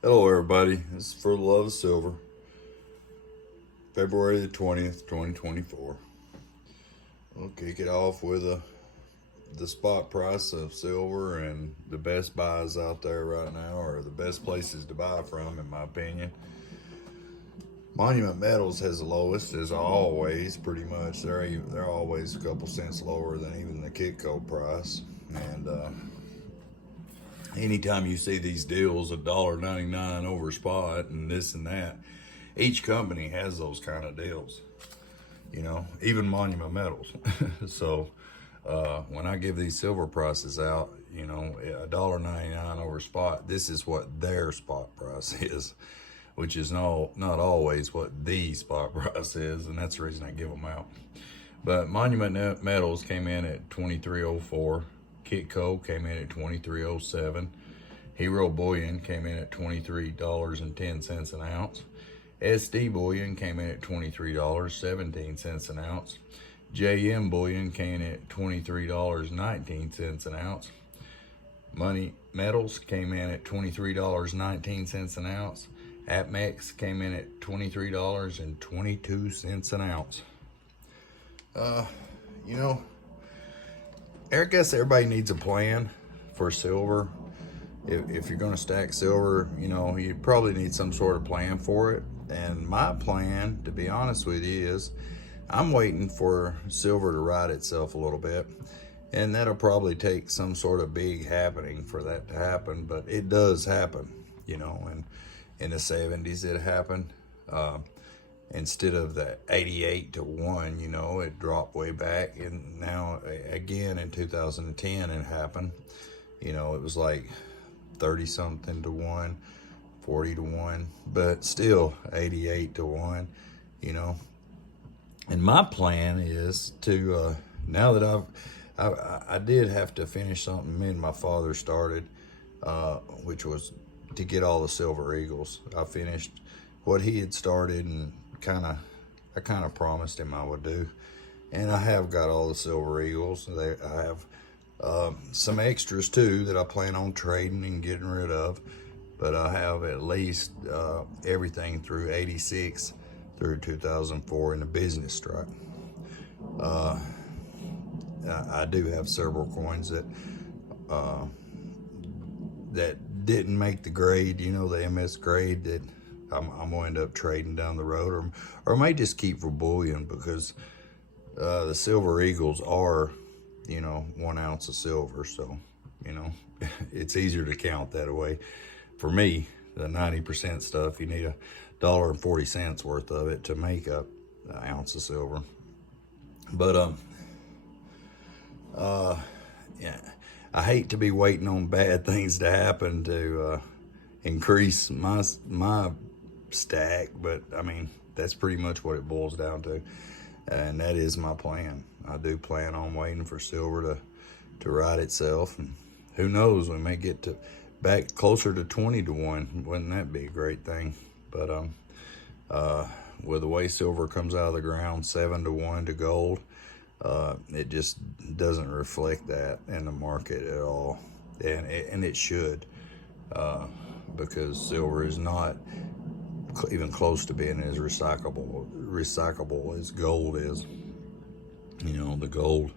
Hello, everybody. This is For the Love of Silver, February the 20th, 2024. We'll kick it off with the spot price of silver and the best buys out there right now, or the best places to buy from, in my opinion. Monument Metals has the lowest, as always, pretty much. They're always a couple cents lower than even the Kitco price. And anytime you see these deals of $1.99 over spot and this and that, each company has those kind of deals, even Monument Metals. So when I give these silver prices out, $1.99 over spot, this is what their spot price is, which is not always what the spot price is, and that's the reason I give them out. But Monument Metals came in at 23.04. Kitco came in at 23.07. Hero Bullion came in at $23.10 an ounce. SD Bullion came in at $23.17 an ounce. JM Bullion came in at $23.19 an ounce. Money Metals came in at $23.19 an ounce. APMEX came in at $23.22 an ounce. I guess everybody needs a plan for silver. If you're going to stack silver, you probably need some sort of plan for it. And my plan, to be honest with you, is I'm waiting for silver to right itself a little bit. And that'll probably take some sort of big happening for that to happen. But it does happen, and in the 70s it happened. Instead of the 88 to 1, it dropped way back. And now again in 2010 it happened. It was like 30 something to 1, 40 to 1, but still 88 to 1, And my plan is to, now that I did have to finish something me and my father started, which was to get all the Silver Eagles. I finished what he had started, and I kind of promised him I would do. And I have got all the Silver Eagles. I have some extras too that I plan on trading and getting rid of. But I have at least everything through 86 through 2004 in the business strike. I do have several coins that didn't make the grade, the MS grade, that I'm going to end up trading down the road, or may just keep for bullion, because the Silver Eagles are, 1 ounce of silver. So, it's easier to count that way. For me, the 90% stuff, you need $1.40 worth of it to make up an ounce of silver. But, yeah, I hate to be waiting on bad things to happen to increase my stack, but I mean, that's pretty much what it boils down to, and that is my plan. I do plan on waiting for silver to right itself, and who knows, we may get to back closer to 20 to 1. Wouldn't that be a great thing? But with the way silver comes out of the ground, 7 to 1 to gold, it just doesn't reflect that in the market at all, and it should, because silver is not even close to being as recyclable as gold is. The gold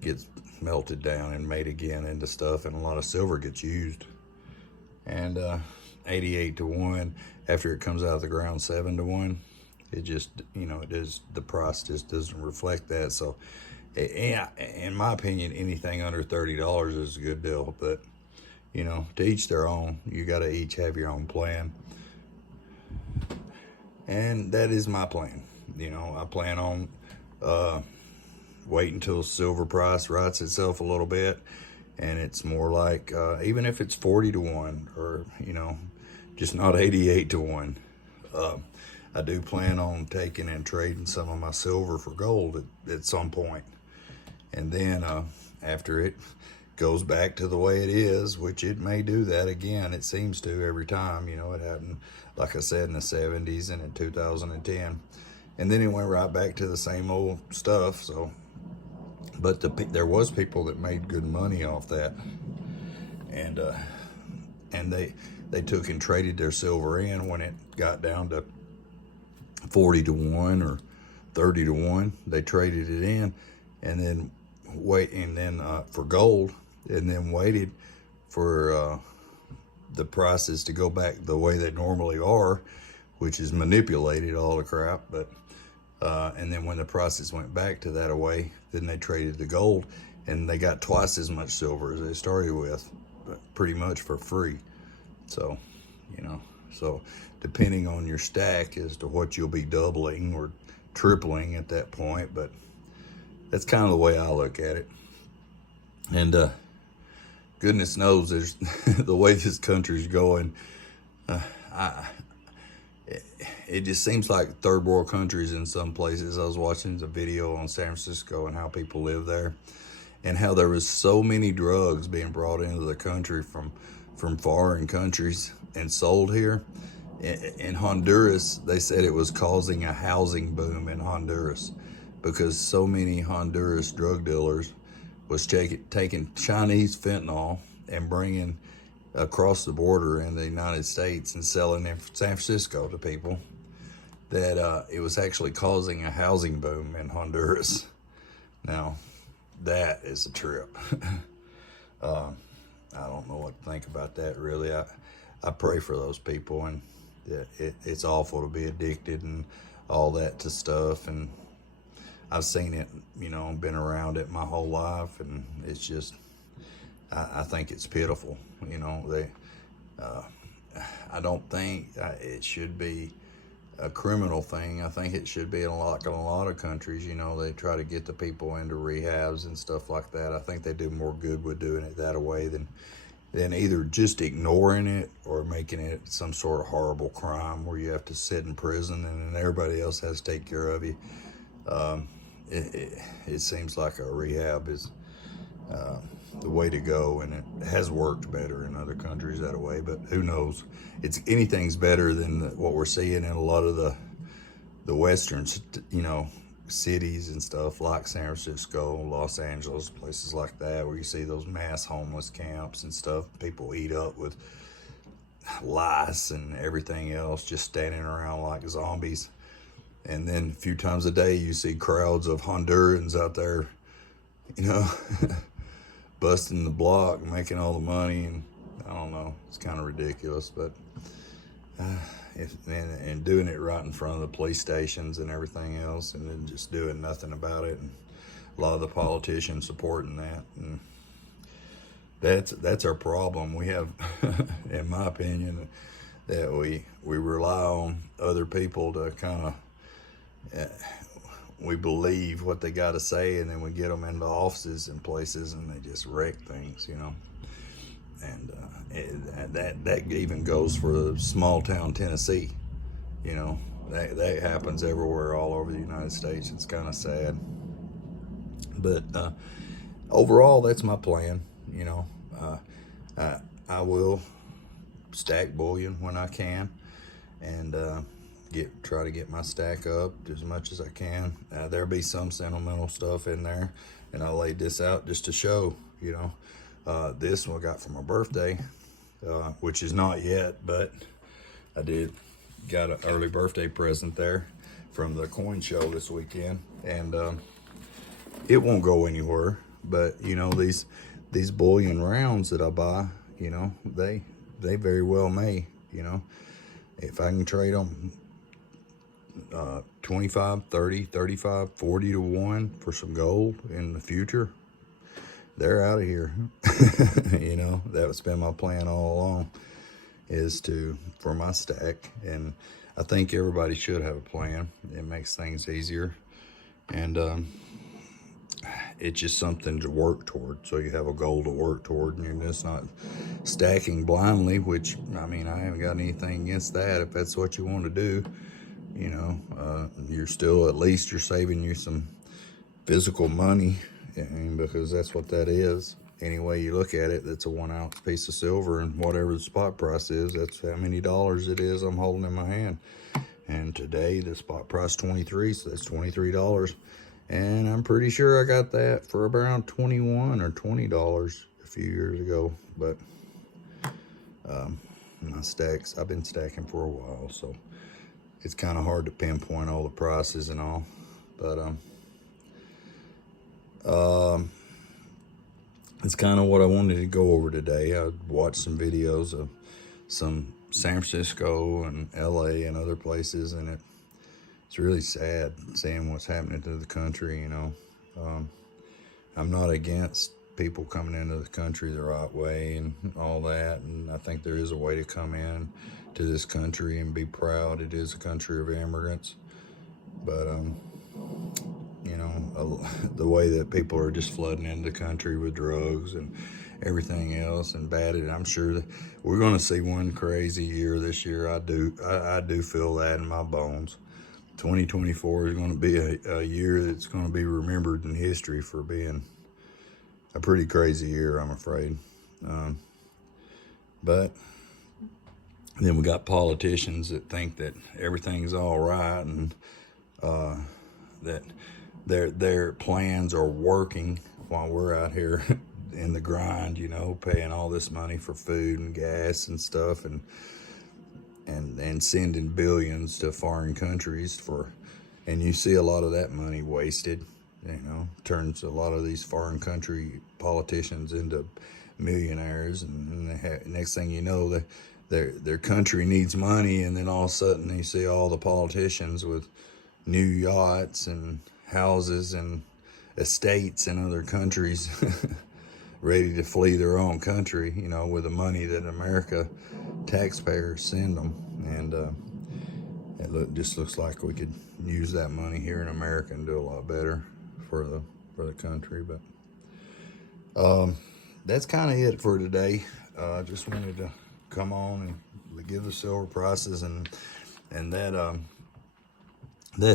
gets melted down and made again into stuff, and a lot of silver gets used. And 88 to 1, after it comes out of the ground, 7 to 1, it just, the price just doesn't reflect that. So in my opinion, anything under $30 is a good deal. But to each their own. You got to each have your own plan, and that is my plan. I plan on wait until silver price rights itself a little bit, and it's more like, even if it's 40 to 1, or just not 88 to 1, I do plan on taking and trading some of my silver for gold at some point. And then after it goes back to the way it is, which it may do that again, it seems to every time. It happened, like I said, in the 70s and in 2010, and then it went right back to the same old stuff. So, but there was people that made good money off that, and they took and traded their silver in when it got down to 40 to 1 or 30 to 1. They traded it in and then for gold, and then waited for the prices to go back the way they normally are, which is manipulated all the crap. But and then when the prices went back to that away, then they traded the gold, and they got twice as much silver as they started with, pretty much for free. So, so depending on your stack as to what you'll be doubling or tripling at that point. But that's kind of the way I look at it. And goodness knows, there's the way this country's going, it just seems like third world countries in some places. I was watching the video on San Francisco and how people live there, and how there was so many drugs being brought into the country from foreign countries and sold here. In Honduras, they said it was causing a housing boom in Honduras, because so many Honduras drug dealers was taking Chinese fentanyl and bringing across the border in the United States and selling in San Francisco to people, that it was actually causing a housing boom in Honduras. Now, that is a trip. I don't know what to think about that, really. I pray for those people, and it's awful to be addicted and all that to stuff. And I've seen it, been around it my whole life, and it's just, I think it's pitiful. I don't think it should be a criminal thing. I think it should be in a lot of countries. They try to get the people into rehabs and stuff like that. I think they do more good with doing it that way than either just ignoring it or making it some sort of horrible crime where you have to sit in prison and then everybody else has to take care of you. It seems like a rehab is the way to go, and it has worked better in other countries that way, but who knows? Anything's better than what we're seeing in a lot of the western, cities and stuff like San Francisco, Los Angeles, places like that, where you see those mass homeless camps and stuff. People eat up with lice and everything else, just standing around like zombies. And then a few times a day you see crowds of Hondurans out there, busting the block, making all the money, and I don't know, it's kind of ridiculous. But and doing it right in front of the police stations and everything else, and then just doing nothing about it, and a lot of the politicians supporting that, and that's our problem. We have, in my opinion, that we rely on other people to kind of, we believe what they got to say, and then we get them into offices and places, and they just wreck things, And that even goes for small town Tennessee. That happens everywhere, all over the United States. It's kind of sad. But overall, that's my plan. I will stack bullion when I can, and try to get my stack up as much as I can. There'll be some sentimental stuff in there, and I laid this out just to show, this one I got for my birthday, which is not yet, but I got an early birthday present there from the coin show this weekend, and it won't go anywhere. But these bullion rounds that I buy, they very well may. If I can trade them 25, 30, 35, 40 to 1 for some gold in the future, they're out of here. That was been my plan all along, is for my stack. And I think everybody should have a plan. It makes things easier, and it's just something to work toward. So you have a goal to work toward, and you're just not stacking blindly, which, I haven't got anything against that. If that's what you want to do, you're still, at least you're saving you some physical money, because that's what that is. Any way you look at it, that's a 1 ounce piece of silver, and whatever the spot price is, that's how many dollars it is I'm holding in my hand. And today the spot price 23, so that's $23. And I'm pretty sure I got that for around $21 or $20 a few years ago. But my stacks, I've been stacking for a while, so it's kind of hard to pinpoint all the prices and all. But it's kind of what I wanted to go over today. I watched some videos of some San Francisco and LA and other places, and it's really sad seeing what's happening to the country, you know. I'm not against people coming into the country the right way and all that, and I think there is a way to come in to this country and be proud. It is a country of immigrants, but you know, the way that people are just flooding into the country with drugs and everything else and bad, and I'm sure that we're going to see one crazy year this year. I do feel that in my bones. 2024 is going to be a year that's going to be remembered in history for being a pretty crazy year, I'm afraid. But then we got politicians that think that everything's all right, and that their plans are working while we're out here in the grind, you know, paying all this money for food and gas and stuff, and sending billions to foreign countries and you see a lot of that money wasted, you know, turns a lot of these foreign country politicians into millionaires, and next thing you know, their country needs money, and then all of a sudden you see all the politicians with new yachts and houses and estates in other countries ready to flee their own country, you know, with the money that America taxpayers send them. And it just looks like we could use that money here in America and do a lot better for the country. But that's kind of it for today. I just wanted to come on and give the silver prices, and that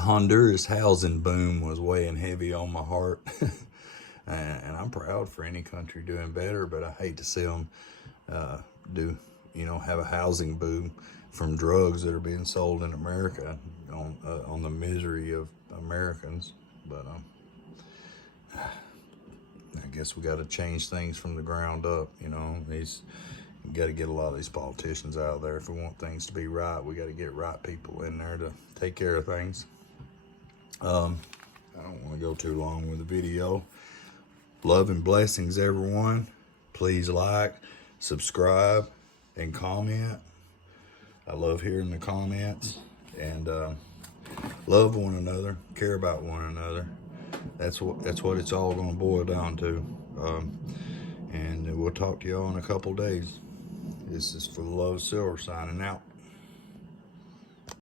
Honduras housing boom was weighing heavy on my heart. And I'm proud for any country doing better, but I hate to see them have a housing boom from drugs that are being sold in America on the misery of Americans. But I guess we got to change things from the ground up. You know, we got to get a lot of these politicians out there. If we want things to be right, we got to get right people in there to take care of things. I don't want to go too long with the video. Love and blessings, everyone. Please like, subscribe, and comment. I love hearing the comments, and love one another, care about one another. That's what it's all going to boil down to. And we'll talk to y'all in a couple days. This is For the Love of Silver signing out.